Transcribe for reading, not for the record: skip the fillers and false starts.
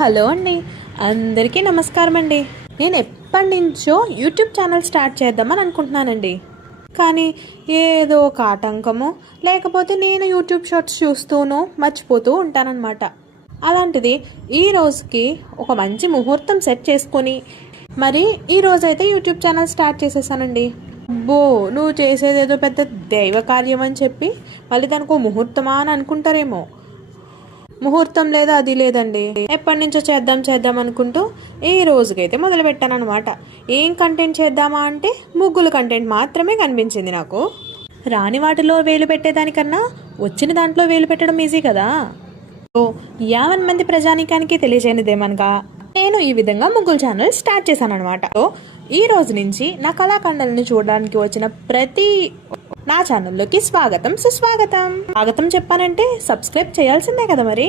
Hello అండి, అందరికీ నమస్కారం అండి. నేను ఎప్పటి నుంచో యూట్యూబ్ ఛానల్ స్టార్ట్ చేద్దామని అనుకుంటున్నానండి. కానీ ఏదో ఒక ఆటంకము, లేకపోతే నేను యూట్యూబ్ షార్ట్స్ చూస్తూనో మర్చిపోతూ ఉంటానన్నమాట. అలాంటిది ఈ రోజుకి ఒక మంచి ముహూర్తం సెట్ చేసుకొని మరి ఈ రోజైతే యూట్యూబ్ ఛానల్ స్టార్ట్ చేసేసానండి. అబ్బో, నువ్వు చేసేదేదో పెద్ద దైవ కార్యం అని చెప్పి మళ్ళీ దానికి ముహూర్తమా అని అనుకుంటారేమో. ముహూర్తం లేదా అది లేదండి, ఎప్పటి నుంచో చేద్దాం అనుకుంటూ ఈ రోజుకైతే మొదలు పెట్టాను అనమాట. ఏం కంటెంట్ చేద్దామా అంటే ముగ్గుల కంటెంట్ మాత్రమే కనిపించింది నాకు. రాని వాటిలో వేలు పెట్టేదానికన్నా వచ్చిన దాంట్లో వేలు పెట్టడం ఈజీ కదా. సో 50 మంది ప్రజానీకానికి తెలియజేయనిదేమనగా నేను ఈ విధంగా ముగ్గుల ఛానల్ స్టార్ట్ చేశాను అనమాట. సో ఈ రోజు నుంచి నా కళాఖండాలను చూడడానికి వచ్చిన ప్రతి నా ఛానల్లోకి స్వాగతం సుస్వాగతం. స్వాగతం చెప్పానంటే సబ్స్క్రైబ్ చేయాల్సిందే కదా మరి.